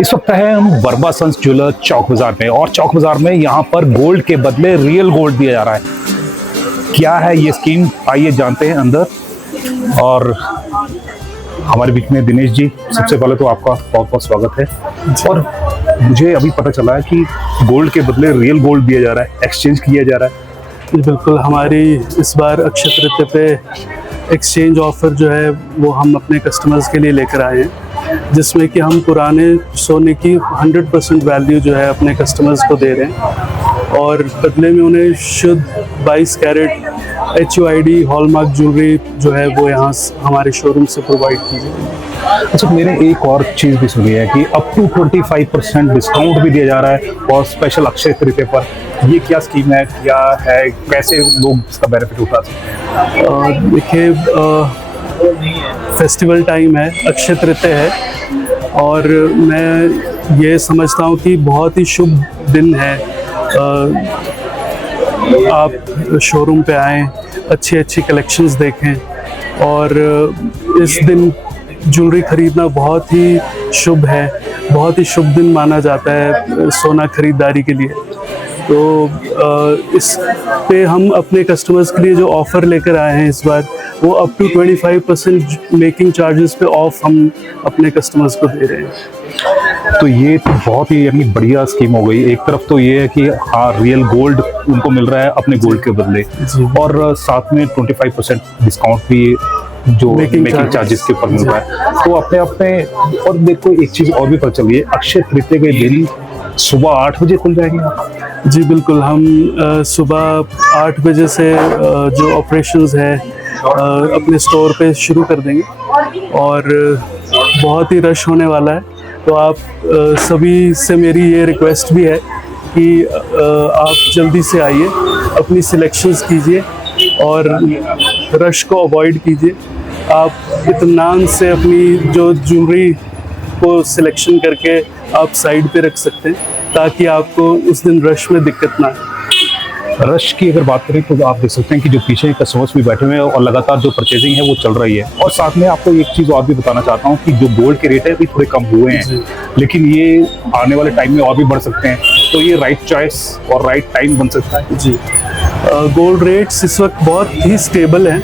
इस वक्त है हम वर्मा सन्स ज्वेलर चौक बाजार में, और चौक बाजार में यहाँ पर गोल्ड के बदले रियल गोल्ड दिया जा रहा है। क्या है ये स्कीम, आइए जानते हैं अंदर। और हमारे बीच में दिनेश जी, सबसे पहले तो आपका बहुत बहुत स्वागत है। और मुझे अभी पता चला है कि गोल्ड के बदले रियल गोल्ड दिया जा रहा है, एक्सचेंज किया जा रहा है। बिल्कुल, हमारी इस बार अक्षय तृतीया पे एक्सचेंज ऑफर जो है वो हम अपने कस्टमर्स के लिए लेकर आए हैं, जिसमें कि हम पुराने सोने की 100% वैल्यू जो है अपने कस्टमर्स को दे रहे हैं और बदले में उन्हें शुद्ध 22 कैरेट HUID हॉलमार्क ज्वेलरी जो है वो यहाँ हमारे शोरूम से प्रोवाइड की जाएगी। अच्छा, मैंने एक और चीज़ भी सुनी है कि अप टू 25% डिस्काउंट भी दिया जा रहा है और स्पेशल अक्षय तृतीया पर। ये क्या स्कीम है, क्या है, कैसे लोग इसका बेनिफिट उठा सकते हैं? देखिए, फेस्टिवल टाइम है, अक्षय तृतीया है और मैं ये समझता हूँ कि बहुत ही शुभ दिन है। आप शोरूम पे आएँ, अच्छी अच्छी कलेक्शंस देखें और इस दिन ज्वेलरी खरीदना बहुत ही शुभ है, बहुत ही शुभ दिन माना जाता है सोना खरीदारी के लिए। तो इस पे हम अपने कस्टमर्स के लिए जो ऑफ़र लेकर आए हैं इस बार, वो अप टू 25% मेकिंग चार्जेस पे ऑफ हम अपने कस्टमर्स को दे रहे हैं। तो ये तो बहुत ही यानी बढ़िया स्कीम हो गई। एक तरफ तो ये है कि हाँ, रियल गोल्ड उनको मिल रहा है अपने गोल्ड के बदले, और साथ में 25% डिस्काउंट भी जो मेकिंग चार्जेस के ऊपर मिल रहा है। तो अपने अपने, और देखो एक चीज़ और भी पता चली है, अक्षय तृतीया के दिन सुबह 8 बजे खुल जाएंगे आप? जी बिल्कुल, हम सुबह 8 बजे से जो ऑपरेशंस है अपने स्टोर पे शुरू कर देंगे और बहुत ही रश होने वाला है। तो आप सभी से मेरी ये रिक्वेस्ट भी है कि आप जल्दी से आइए, अपनी सिलेक्शंस कीजिए और रश को अवॉइड कीजिए। आप इत्मीनान से अपनी जो ज्वेलरी को सिलेक्शन करके आप साइड पे रख सकते हैं ताकि आपको उस दिन रश में दिक्कत ना आए। रश की अगर बात करें तो आप देख सकते हैं कि जो पीछे कस्टमर्स भी बैठे हुए हैं और लगातार जो परचेजिंग है वो चल रही है। और साथ में आपको एक चीज़ और भी बताना चाहता हूँ कि जो गोल्ड के रेट है अभी थोड़े कम हुए हैं, लेकिन ये आने वाले टाइम में और भी बढ़ सकते हैं। तो ये राइट चॉइस और राइट टाइम बन सकता है। जी, गोल्ड रेट्स इस वक्त बहुत ही स्टेबल हैं,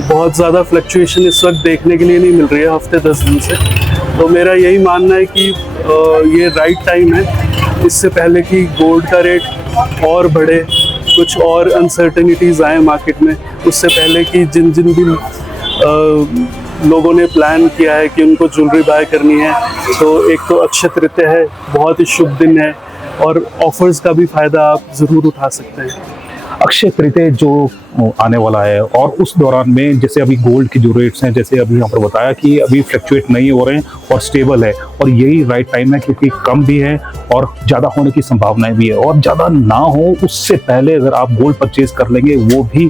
बहुत ज़्यादा फ्लक्चुएशन इस वक्त देखने के लिए नहीं मिल रही है हफ्ते 10 दिन से। तो मेरा यही मानना है कि ये राइट टाइम है, इससे पहले कि गोल्ड का रेट और बढ़े, कुछ और अनसर्टेनिटीज़ आए मार्केट में, उससे पहले कि जिन भी लोगों ने प्लान किया है कि उनको ज्वेलरी बाय करनी है, तो एक तो अक्षय तृतीया है, बहुत ही शुभ दिन है और ऑफर्स का भी फ़ायदा आप ज़रूर उठा सकते हैं। अक्षय तृतीया जो आने वाला है और उस दौरान में जैसे अभी गोल्ड के जो रेट्स हैं, जैसे अभी यहाँ पर बताया कि अभी फ्लक्चुएट नहीं हो रहे हैं और स्टेबल है, और यही राइट टाइम है क्योंकि कम भी है और ज़्यादा होने की संभावनाएं भी है। और ज़्यादा ना हो उससे पहले अगर आप गोल्ड परचेज कर लेंगे, वो भी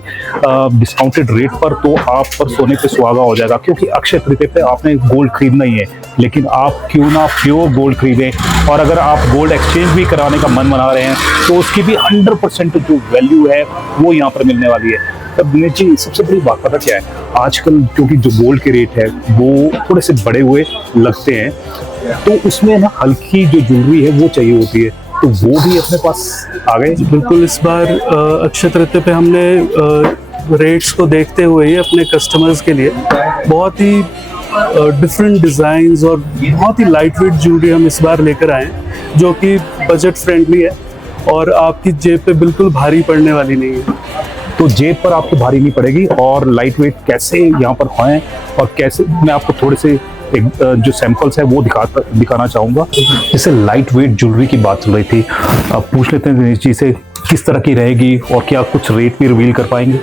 डिस्काउंटेड रेट पर, तो आप पर सोने पे सुहागा हो जाएगा। क्योंकि अक्षय तृतीया पे आपने गोल्ड खरीदना ही है, लेकिन आप क्यों ना प्योर गोल्ड खरीदें। और अगर आप गोल्ड एक्सचेंज भी कराने का मन बना रहे हैं तो उसकी भी 100% जो वैल्यू है वो यहाँ पर मिलने वाली है। तब दिनेश जी, सबसे बड़ी बात पता क्या है, आजकल क्योंकि जो गोल्ड के रेट है वो थोड़े से बढ़े हुए लगते हैं, तो उसमें ना हल्की जो ज्वेलरी है वो चाहिए होती है, तो वो भी अपने पास आ गए। बिल्कुल, इस बार अक्षय तृतीया पे हमने रेट्स को देखते हुए ही अपने कस्टमर्स के लिए बहुत ही डिफरेंट डिज़ाइंस और बहुत ही लाइट वेट ज्वेलरी हम इस बार लेकर आए हैं, जो कि बजट फ्रेंडली है और आपकी जेब पे बिल्कुल भारी पड़ने वाली नहीं है। तो जेब पर आपको भारी नहीं पड़ेगी। और लाइट वेट कैसे यहाँ पर हैं और कैसे, मैं आपको थोड़े से एक जो सैंपल्स है वो दिखाना चाहूँगा। जैसे लाइट वेट ज्वेलरी की बात चल रही थी, अब पूछ लेते हैं दिनेश जी से किस तरह की रहेगी और क्या कुछ रेट भी रिवील कर पाएंगे?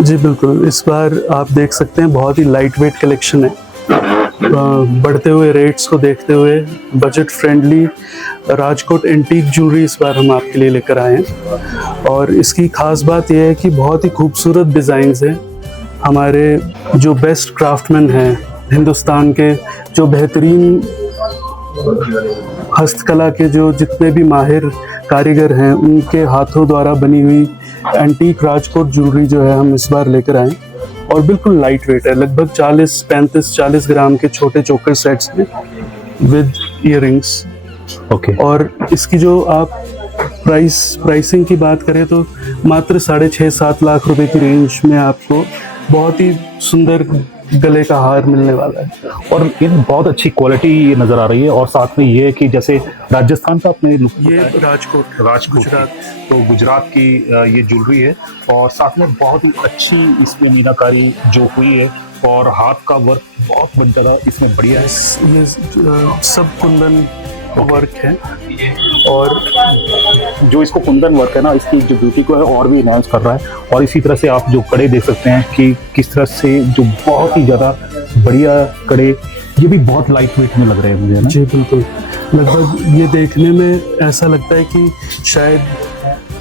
जी बिल्कुल, इस बार आप देख सकते हैं बहुत ही लाइट वेट कलेक्शन है। बढ़ते हुए रेट्स को देखते हुए budget friendly Rajkot antique jewellery इस बार हम आपके लिए लेकर आए हैं। और इसकी खास बात यह है कि बहुत ही खूबसूरत डिज़ाइंस हैं। हमारे जो बेस्ट क्राफ्टमैन हैं हिंदुस्तान के, जो बेहतरीन हस्तकला के जो जितने भी माहिर कारीगर हैं, उनके हाथों द्वारा बनी हुई एंटीक राजकोट ज्वेलरी जो है हम इस बार लेकर आए और बिल्कुल लाइट वेट है। लगभग 40 ग्राम के छोटे चोकर सेट्स हैं विद इयररिंग्स। ओके। और इसकी जो आप प्राइसिंग की बात करें तो मात्र 6.5-7 लाख रुपए की रेंज में आपको बहुत ही सुंदर गले का हार मिलने वाला है। और इन बहुत अच्छी क्वालिटी नज़र आ रही है, और साथ में ये है कि जैसे राजस्थान का अपने लुक ये राजकोट गुजरात, तो गुजरात की ये ज्वेलरी है, और साथ में बहुत ही अच्छी इसमें मीनाकारी जो हुई है, और हाथ का वर्क बहुत ज़्यादा इसमें बढ़िया है। ये सब कुंदन वर्क है, और जो इसको कुंदन वर्क है ना, इसकी जो ब्यूटी को है और भी इनहेंस कर रहा है। और इसी तरह से आप जो कड़े देख सकते हैं कि किस तरह से जो बहुत ही ज़्यादा बढ़िया कड़े, ये भी बहुत लाइट वेट में लग रहे हैं मुझे ना। जी बिल्कुल, लगभग ये देखने में ऐसा लगता है कि शायद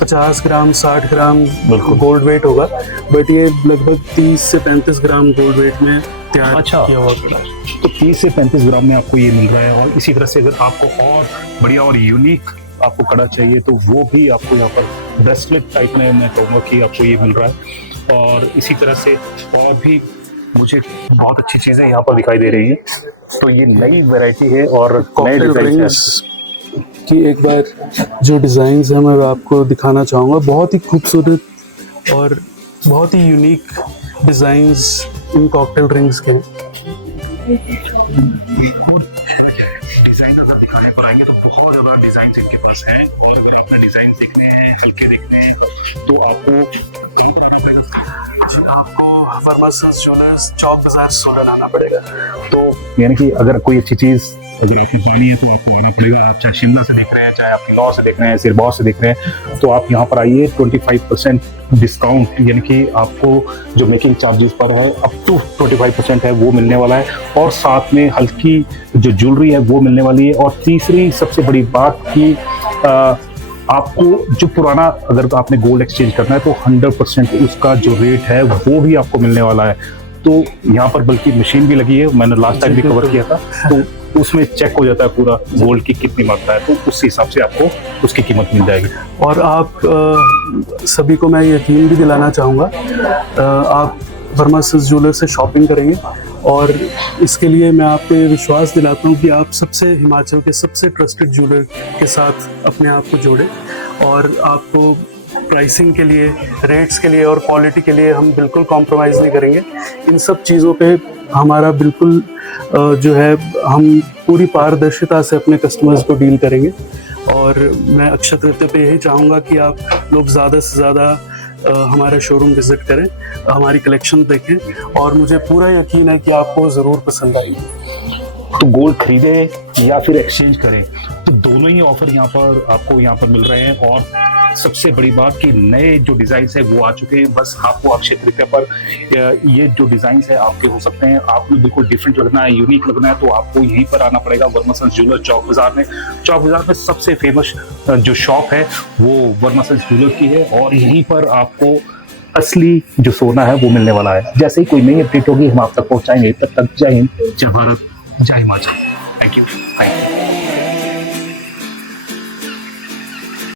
50 ग्राम 60 ग्राम गोल्ड वेट होगा, बट ये लगभग 30 से 35 ग्राम गोल्ड वेट में तैयार किया हुआ कड़ा है। तो 30 से 35 ग्राम में आपको ये मिल रहा है। और इसी तरह से अगर आपको और बढ़िया और यूनिक आपको कड़ा चाहिए तो वो भी आपको यहाँ पर ब्रेसलेट टाइप में मैं कहूँगा कि आपको ये मिल रहा है। और इसी तरह से और भी मुझे बहुत अच्छी चीज़ें यहाँ पर दिखाई दे रही हैं। तो ये नई वैरायटी है और नए डिजाइन की एक बार जो डिज़ाइंस हैं मैं आपको दिखाना चाहूँगा। बहुत ही खूबसूरत और बहुत ही यूनिक डिज़ाइंस इन कॉकटेल रिंग्स के। डिजाइन अगर दिखाने पर आएंगे तो बहुत ज़्यादा डिजाइन इनके पास है, और अगर आपने डिजाइन देखने हैं, हल्के देखने हैं, तो आपको कहीं पर आना पड़ेगा। आपको वर्मा सन्स ज्वेलर्स चौक बाजार सोलन आना पड़ेगा। तो यानी कि अगर कोई अच्छी चीज़ अगर आपको पानी है तो आपको आना पड़ेगा। आप चाहे शिमला से देख रहे हैं, चाहे आप किन्नौर से देख रहे हैं, सिरमौर से देख रहे हैं, तो आप यहाँ पर आइए। 25% डिस्काउंट, यानी कि आपको जो मेकिंग चार्जेस पर है अप टू 25% है वो मिलने वाला है, और साथ में हल्की जो ज्वेलरी है वो मिलने वाली है। और तीसरी सबसे बड़ी बात कि आपको जो पुराना अगर आपने गोल्ड एक्सचेंज करना है तो 100% उसका जो रेट है वो भी आपको मिलने वाला है। तो यहाँ पर बल्कि मशीन भी लगी है, मैंने लास्ट टाइम भी कवर किया था, तो उसमें चेक हो जाता है पूरा गोल्ड की कितनी मात्रा है, तो उस हिसाब से आपको उसकी कीमत मिल जाएगी। और आप सभी को मैं यकीन भी दिलाना चाहूँगा, आप वर्मा सन्स ज्वेलर से शॉपिंग करेंगे, और इसके लिए मैं आपको ये विश्वास दिलाता हूँ कि आप सबसे हिमाचल के सबसे ट्रस्टेड ज्वेलर के साथ अपने आप को जोड़ें। और आपको प्राइसिंग के लिए, रेट्स के लिए और क्वालिटी के लिए हम बिल्कुल कॉम्प्रोमाइज़ नहीं करेंगे। इन सब चीज़ों पे हमारा बिल्कुल जो है, हम पूरी पारदर्शिता से अपने कस्टमर्स को डील करेंगे। और मैं अक्षय तृतीया पे यही चाहूँगा कि आप लोग ज़्यादा से ज़्यादा हमारा शोरूम विज़िट करें, हमारी कलेक्शन देखें, और मुझे पूरा यकीन है कि आपको ज़रूर पसंद आएगी। तो गोल्ड खरीदे या फिर एक्सचेंज करें, तो दोनों ही ऑफर यहाँ पर आपको यहाँ पर मिल रहे हैं। और सबसे बड़ी बात कि नए जो डिजाइन है वो आ चुके हैं। बस आपको अक्षय तृतीया पर ये जो डिजाइन है आपके हो सकते हैं, आपको बिल्कुल डिफरेंट लगना है, यूनिक लगना है, तो आपको यहीं पर आना पड़ेगा वर्मा सन्स ज्वेलर चौक बाजार में। चौक बाजार में सबसे फेमस जो शॉप है वो वर्मा सन्स ज्वेलर की है, और यहीं पर आपको असली जो सोना है वो मिलने वाला है। जैसे ही कोई नई अपडेट होगी हम आप तक पहुंचाएंगे। तब तक जय हिंद, जय भारत, जय हिमाचल। Thank you.